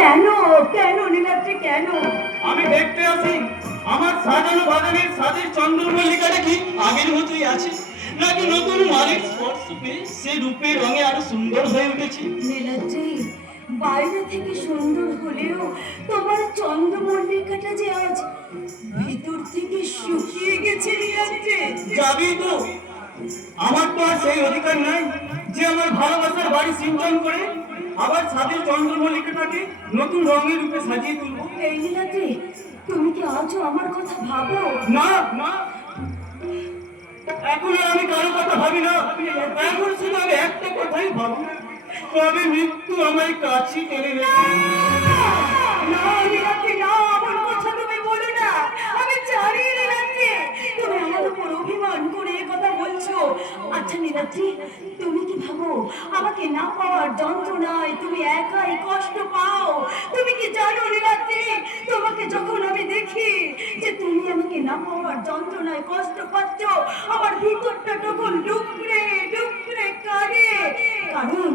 কেন কেন নীলাদ্রি কেন? আমি দেখতে আসি আমার সাজানো বাগানের সাজের চন্দ্রমল্লিকাটা কি আগের মতোই আছে, নাকি নতুন মালিক স্পর্শ পেয়ে সে রূপে রঙে আরো সুন্দর হয়ে উঠেছে। নীলাদ্রি, বাইরে থেকে সুন্দর হলেও তোমার চন্দ্রমল্লিকাটা যে আজ ভিতর থেকে শুকিয়ে গেছে নীলাদ্রি। যাবি তো? আমার তো আর সেই অধিকার নাই যে আমার ভালোবাসার বাড়ি সিঞ্চন করে আবার ছাদের চন্দ্রমল্লিকাটাকে নতুন রঙের রূপে সাজিয়ে তুলবো। এই নীলাদ্রি, তুমি কি আজও আমার কথা ভাবো? না না, এখন আর আমি কারো কথা ভাবি না। এখন শুধু আমি একটা কথাই ভাবি, কবে মৃত্যু আমায় কাছে টেনে নেবে। না নীলাদ্রি, না, আমার কথা তুমি বলো না। আমি জানি নীলাদ্রি, তুমি আমার উপর অভিমান করে এ কথা বলছো। আচ্ছা নীলাদ্রি, তুমি কি ভাবো আমাকে না পাওয়ার যন্ত্রণায় তুমি একাই কষ্ট পাও? তুমি কি জানো নীলাদ্রি, তোমাকে যখন আমি দেখি যে তুমি আমাকে না পাওয়ার যন্ত্রণায় কষ্ট পাচ্ছ, আমার ভিতরটা তখন ডুকরে ডুকরে কাঁদে। কারণ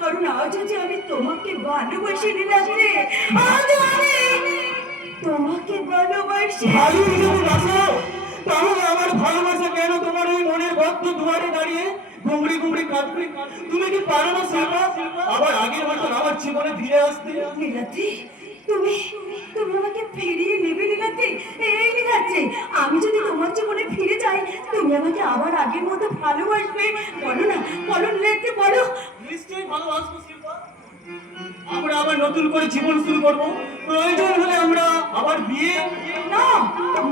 কারণ আজও যে আমি তোমাকে ভালোবাসি নীলাদ্রি, আজও আমি তোমাকে ভালোবাসি। তাহলে আমার ভালোবাসা কেন তোমার ওই মনের ভক্ত দুয়ারে দাঁড়িয়ে গুমড়ি গুমড়ি কাঁদবে? তুমি কি পারো না শিল্পা আবার আগের মতন আমার জীবনে ফিরে আসতে? নীলাদ্রি, তুমি তুমি আমাকে ফিরিয়ে নেবে নীলাদ্রি? এই নীলাদ্রি, আমি যদি তোমার জীবনে ফিরে যাই, তুমি আমাকে আবার আগের মতো ভালোবাসবে? বলো না, বলো নীলাদ্রি, বলো। নিশ্চয়ই ভালোবাসবো শিল্পা। আমরা আবার নতুন করে জীবন শুরু করব, প্রয়োজন হলে আমরা আবার বিয়ে। না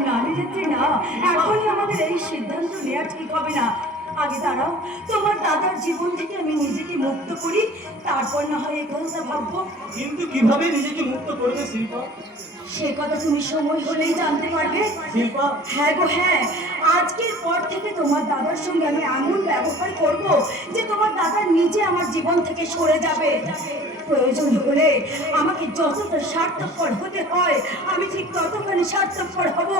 না নীলাদ্রি, না, এখনই আমাদের এই সিদ্ধান্ত নেওয়া ঠিক হবে না। আগে দাঁড়াও, তোমার দাদার জীবন থেকে আমি নিজেকে মুক্ত করি, তারপর না হয় এই কথা ভাববো। কিন্তু কিভাবে নিজেকে মুক্ত করবে শিল্পা? সে কথা তুমি সময় হলেই জানতে পারবে শিল্পা, হ্যাঁ গো হ্যাঁ, আজকের পর থেকে তোমার দাদার সঙ্গে আমি এমন ব্যবহার করব যে তোমার দাদা নিজে আমার জীবন থেকে সরে যাবে। প্রয়োজন হলে আমাকে যতটা স্বার্থপর হতে হয় আমি ঠিক ততখানি স্বার্থপর হব।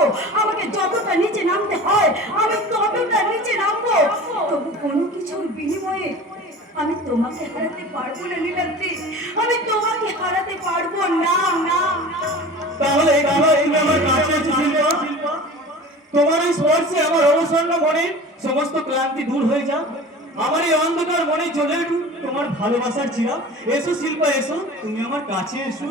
আমাকে যতটা নিচে নামতে হয় আমি ততটা নিচে নামবো। তবু কোনো কিছুর বিনিময়ে আমি তোমাকে হারাতে পারবো না নীলাদ্রি, আমি তোমাকে হারাতে পারবো না। না তাহলে তুমি আমার কাছে এসে শিল্পা, তোমার এই স্পর্শে আমার অবসন্ন মনে সমস্ত ক্লান্তি দূর হয়ে যাক, আমার এই অন্ধকার মনে জ্বলে উঠুক তোমার ভালোবাসার চিরা। এসো শিল্পা, এসো, তুমি আমার কাছে এসো।